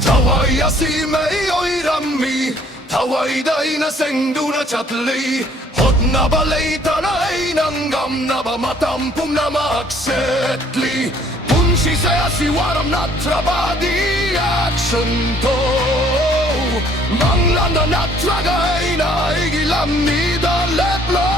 Tawai may oirami, tawai day na sengdu na chatli. Hot na balay tanay ng gam na ba matampum na maaksetli. Punsi saya si waram na trabadi action to. Manglanda na tragay na igilam ni daleplo.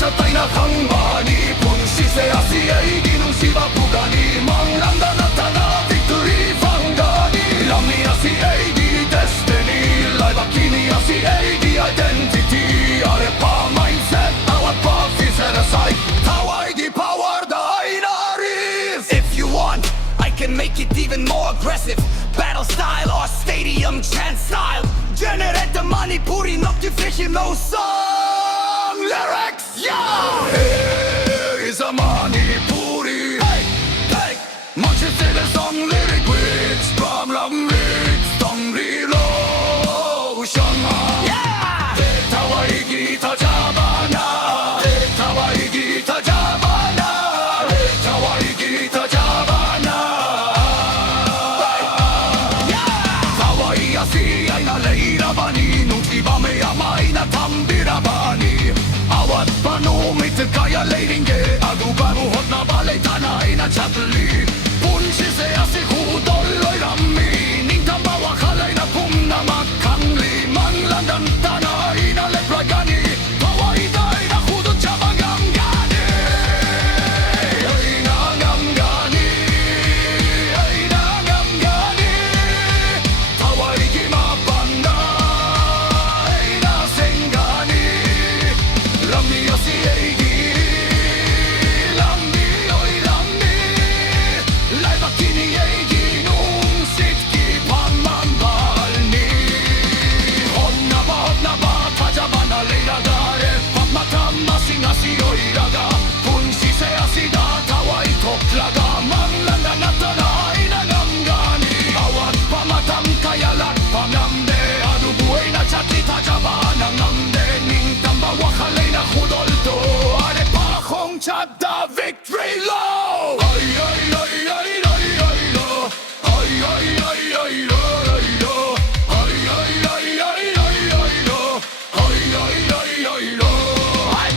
Tay na kangbani punsi saya si ay nung si Bapugani manglanda na tana victory fangani lamni si AD destiny live akini si AD identity arepa mindset awat pa set aside tawai di power dai naris. If you want, I can make it even more aggressive. Battle style or stadium chant style. Generate the money, putting up the fish in no song lyrics. Yeah! Here is a Manipuri. Hey, hey, Manchester the song lyric with drum lam mix dong reload. yeah! Tawai gita jabana. Tawai gita jabana. Tawai gita jabana. Yeah! Tawai asi ay na leira bani nung iba may amay na tambira bani. Awat panumit kaya leiringe agu baru hot na balay tanay na chatli. Punsi saya si hudol loy rami ning tambawa kalay na pum na makangli manglandan tanay na lepragani tawai day na hudol chabagam gani. Ay nangam gani, ay nangam gani. Tawai gimapanda, ay nasengani. Lamni si AD, lamni oy lamni. Live akini AD nung sitki pamambalni. Hot na ba tajabana leira dare pamatam masinga si oy raga. Punsi saya si da tawai toklaga manglanda natanay na ngamgani. Awat pamatam kayalat pamamde adu buhay na chatli tajabana ngamde ning tamba wakalay na hudol to are pa kong chat da victory low. Ay ay ay ay ay ay lo. Ay ay ay ay lo ay lo. Ay ay ay ay ay ay lo. Ay ay ay ay lo. Ay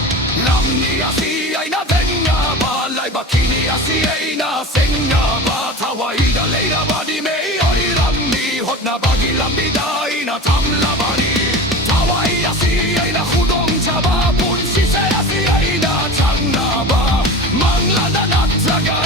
lamni asi ay na venga ba lay bakini asi ay na senga ba tawai da leira ba di me ay lamni hot na bagi lambi dai na tam labani. Tawai asi ay na hudong chaba punsi saya si ay na chang na ba manglanda na traga